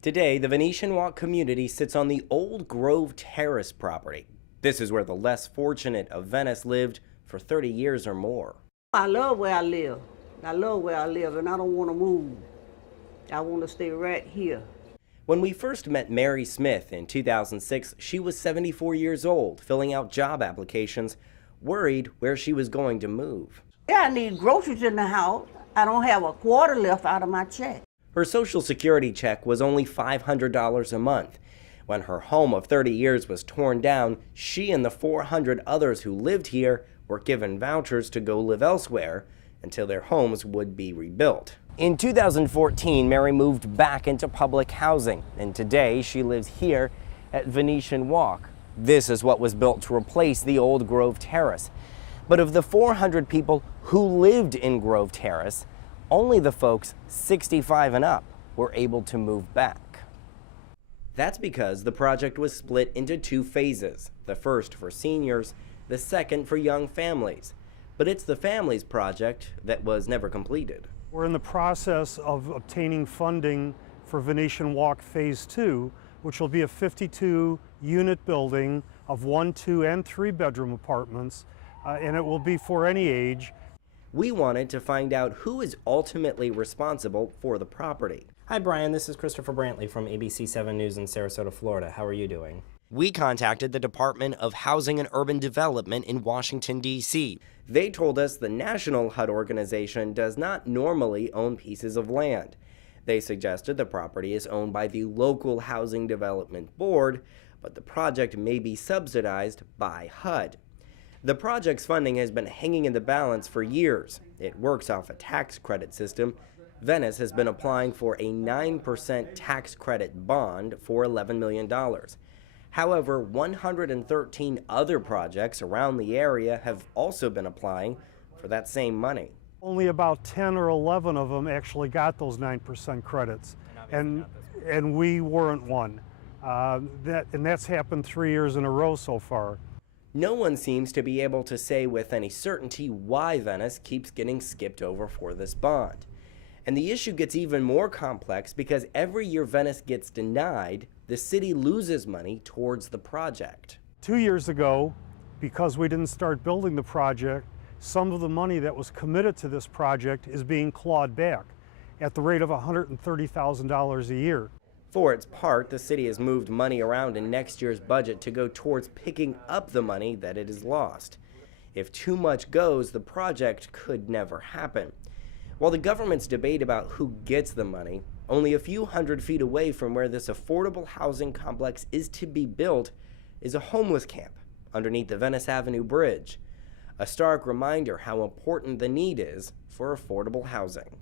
Today, the Venetian Walk community sits on the old Grover Terrace property. This is where the less fortunate of Venice lived for 30 years or more. I love where I live. I love where I live, and I don't want to move. I want to stay right here. When we first met Mary Smith in 2006, she was 74 years old, filling out job applications, worried where she was going to move. Yeah, I need groceries in the house. I don't have a quarter left out of my check. Her Social Security check was only $500 a month. When her home of 30 years was torn down, she and the 400 others who lived here were given vouchers to go live elsewhere until their homes would be rebuilt. In 2014, Mary moved back into public housing, and today she lives here at Venetian Walk. This is what was built to replace the old Grover Terrace. But of the 400 people who lived in Grover Terrace, only the folks 65 and up were able to move back. That's because the project was split into two phases, the first for seniors, the second for young families. But it's the families project that was never completed. We're in the process of obtaining funding for Venetian Walk Phase 2, which will be a 52-unit building of 1, 2, and 3-bedroom apartments, and it will be for any age. We wanted to find out who is ultimately responsible for the property. Hi Brian, this is Christopher Brantley from ABC 7 News in Sarasota, Florida. How are you doing? We contacted the Department of Housing and Urban Development in Washington, D.C. They told us the National HUD organization does not normally own pieces of land. They suggested the property is owned by the local Housing Development Board, but the project may be subsidized by HUD. The project's funding has been hanging in the balance for years. It works off a tax credit system. Venice has been applying for a 9% tax credit bond for $11 million. However, 113 other projects around the area have also been applying for that same money. Only about 10 or 11 of them actually got those 9% credits, and we weren't one. That's happened 3 years in a row so far. No one seems to be able to say with any certainty why Venice keeps getting skipped over for this bond. And the issue gets even more complex because every year Venice gets denied, the city loses money towards the project. 2 years ago, because we didn't start building the project, some of the money that was committed to this project is being clawed back at the rate of $130,000 a year. For its part, the city has moved money around in next year's budget to go towards picking up the money that it has lost. If too much goes, the project could never happen. While the government's debate about who gets the money, only a few hundred feet away from where this affordable housing complex is to be built is a homeless camp underneath the Venice Avenue Bridge. A stark reminder how important the need is for affordable housing.